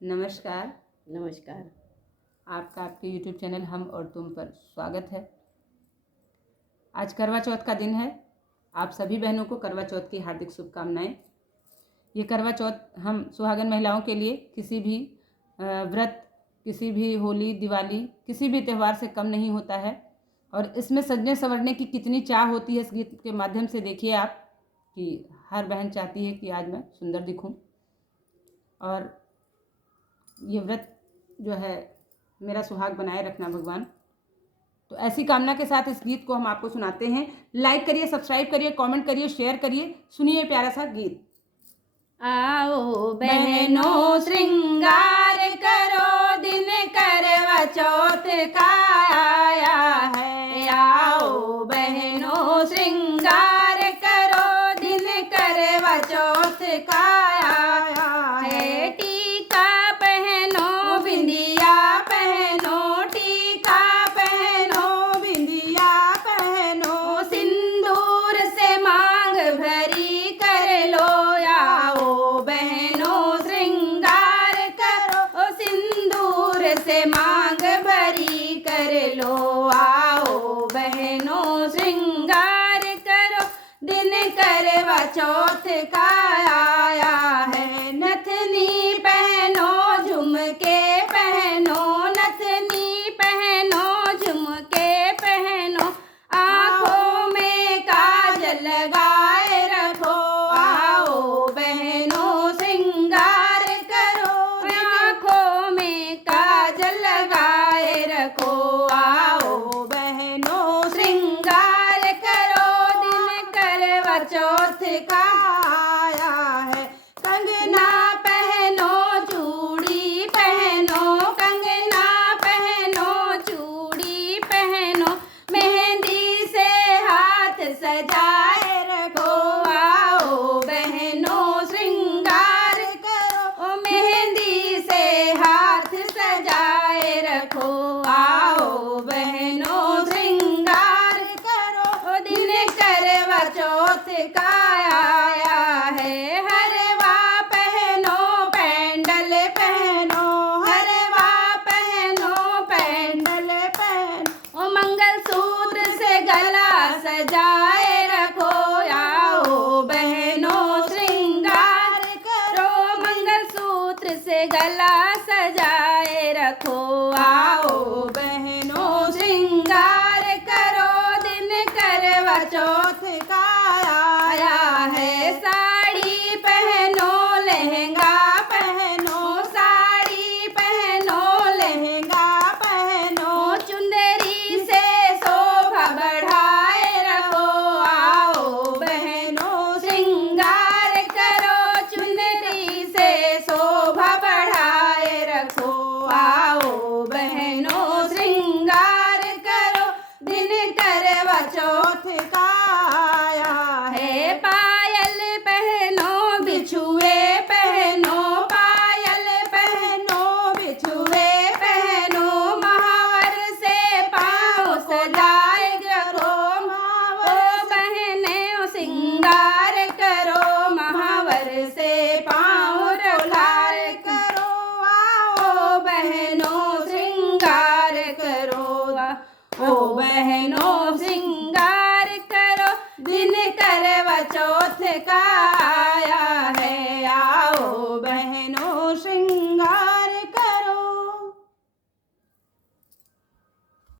नमस्कार। नमस्कार। आपका आपके YouTube चैनल हम और तुम पर स्वागत है। आज करवा चौथ का दिन है। आप सभी बहनों को करवा चौथ की हार्दिक शुभकामनाएं। ये करवा चौथ हम सुहागन महिलाओं के लिए किसी भी व्रत, किसी भी होली, दिवाली, किसी भी त्यौहार से कम नहीं होता है। और इसमें सजने संवरने की कितनी चाह होती है। इस गीत के माध्यम से देखिए आप कि हर बहन चाहती है कि आज मैं सुंदर दिखूं। और ये व्रत जो है मेरा सुहाग बनाए रखना भगवान। तो ऐसी कामना के साथ इस गीत को हम आपको सुनाते हैं। लाइक करिए, सब्सक्राइब करिए, कमेंट करिए, शेयर करिए। सुनिए प्यारा सा गीत। आओ बहनों श्रृंगार करो, दिन करवा चौथ का आया है। आओ बहनों श्रृंगार करो, दिन करवा चौथ का आया है। टीका पहनो, बिंदिया पहनो, टीका पहनो, बिंदिया पहनो, सिंदूर से मांग भरी कर लो। आओ बहनों श्रृंगार करो, सिंदूर से मांग भरी कर लो। आओ बहनों श्रृंगार करो, दिन करवा चौथ का आया है। नथनी पहनो, झुमके पहनो, नथनी पहनो, झुमके पहनो, आँखों में काजल लगाए रखो। आओ बहनों श्रृंगार करो, आँखों में काजल लगाए रखो। आओ बहनों श्रृंगार करो, दिन करवा चौथ का आया है। कंगना पहनो, चूड़ी पहनो, कंगना पहनो, चूड़ी पहनो, मेहंदी से हाथ सजाए रखो। आओ बहनों श्रृंगार करो, मेहंदी से हाथ सजाए रखो। आओ बहनों श्रृंगार करो, दिन करवा चौथ का आया है। हरवा पहनो, पैंडल पहनो, हरवा पहनो, पैंडल पहनो, मंगलसूत्र से गला सजाए रखो। आओ बहनों श्रृंगार करो, मंगलसूत्र से गला सजाए रखो। आओ बहनों श्रृंगार करो, दिन करवा चौथ का आया है। साड़ी पहनो, लहंगा पहनो, साड़ी पहनो, लहंगा पहनो, चुंदरी से शोभा बढ़ाए रखो। आओ बहनों श्रृंगार करो, चुंदरी से शोभा बढ़ाए रखो। आओ बहनों श्रृंगार करो, दिन करवा चौथ का आया है। पायल पहनो, बिछुए पहनो, पायल पहनो, बिछुए पहनो, महावर से पाँव सजाए रखो। ओ बहने श्रृंगार करो, महावर से पाँव रखाए करो। आओ बहनों श्रृंगार करो, ओ बहनों